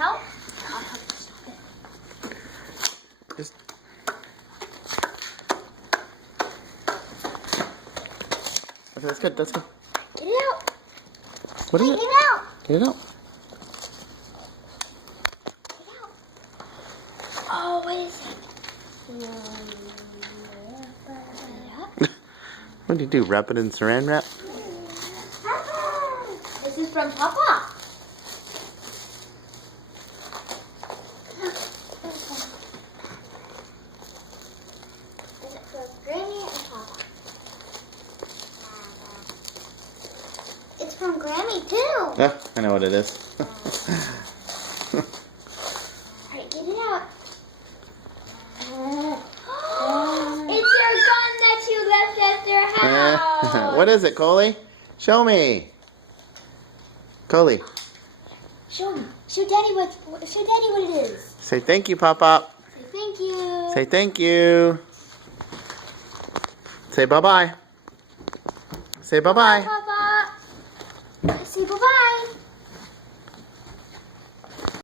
help? I'll help you stop it. Just... Okay, that's good. That's good. Get it out. What is Hey, it? get it out. Get it out. Get it out. Oh, what is it? What do you do? Wrap it in saran wrap? This is from Papa. Is it for Granny or Papa? It's from Grammy too. Yeah, I know what it is. Alright, get it out. It's your gun that you left at their house. What is it, Coley? Show me. Coley, Show me. Show Daddy what it is. say thank you, Pop-Pop. Say thank you. Say thank you. Say bye-bye. Say bye-bye. Papa. Say bye-bye.